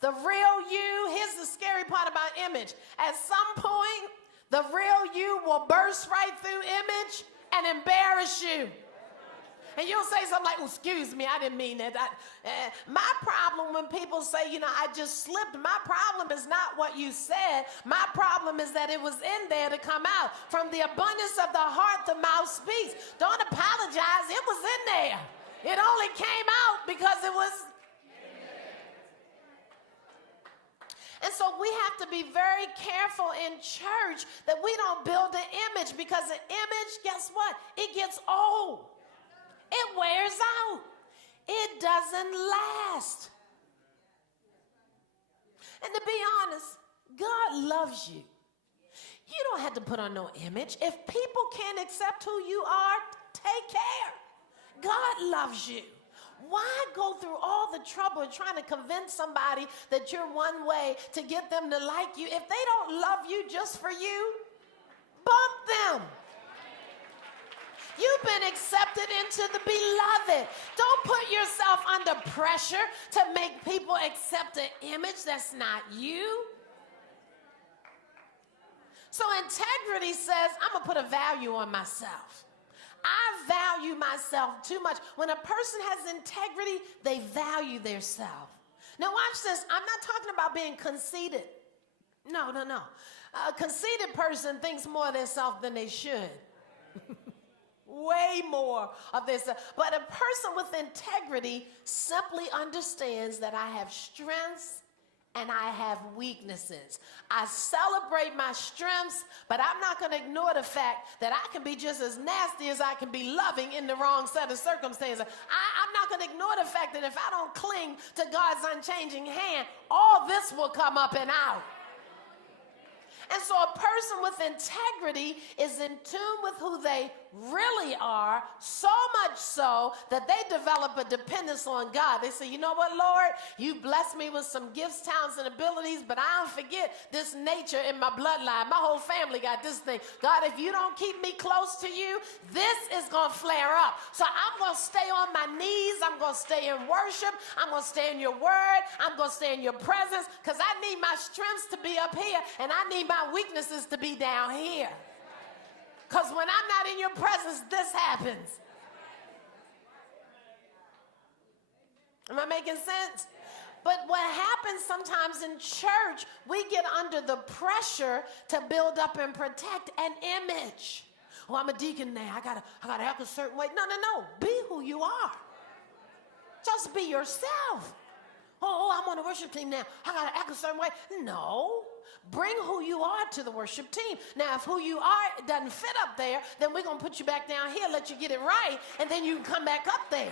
The real you, here's the scary part about image. At some point, the real you will burst right through image and embarrass you. And you'll say something like, oh, excuse me, I didn't mean that. My problem when people say, I just slipped, my problem is not what you said. My problem is that it was in there to come out. From the abundance of the heart, the mouth speaks. Don't apologize. It was in there. It only came out because it was. And so we have to be very careful in church that we don't build an image, because an image, guess what? It gets old. It wears out. It doesn't last. And to be honest, God loves you. You don't have to put on no image. If people can't accept who you are, take care. God loves you. Why go through all the trouble of trying to convince somebody that you're one way to get them to like you? If they don't love you just for you, bump them. You've been accepted into the beloved. Don't put yourself under pressure to make people accept an image that's not you. So integrity says, I'm going to put a value on myself. I value myself too much. When a person has integrity, they value their self. Now watch this. I'm not talking about being conceited. No. A conceited person thinks more of themselves than they should. Way more of this. But a person with integrity simply understands that I have strengths and I have weaknesses. I celebrate my strengths, but I'm not going to ignore the fact that I can be just as nasty as I can be loving in the wrong set of circumstances. I'm not going to ignore the fact that if I don't cling to God's unchanging hand, all this will come up and out. And so a person with integrity is in tune with who they really are, so much so that they develop a dependence on God. They say, you know what, Lord? You blessed me with some gifts, talents, and abilities, but I don't forget this nature in my bloodline. My whole family got this thing. God, if you don't keep me close to you, this is going to flare up. So I'm going to stay on my knees. I'm going to stay in worship. I'm going to stay in your word. I'm going to stay in your presence, because I need my strengths to be up here, and I need my weaknesses to be down here. Because when I'm not in your presence, this happens. Am I making sense? But what happens sometimes in church, we get under the pressure to build up and protect an image. Oh, I'm a deacon now. I gotta act a certain way. No. Be who you are. Just be yourself. Oh, I'm on the worship team now. I gotta act a certain way. No. Bring who you are to the worship team. Now, if who you are doesn't fit up there, then we're going to put you back down here, let you get it right, and then you can come back up there.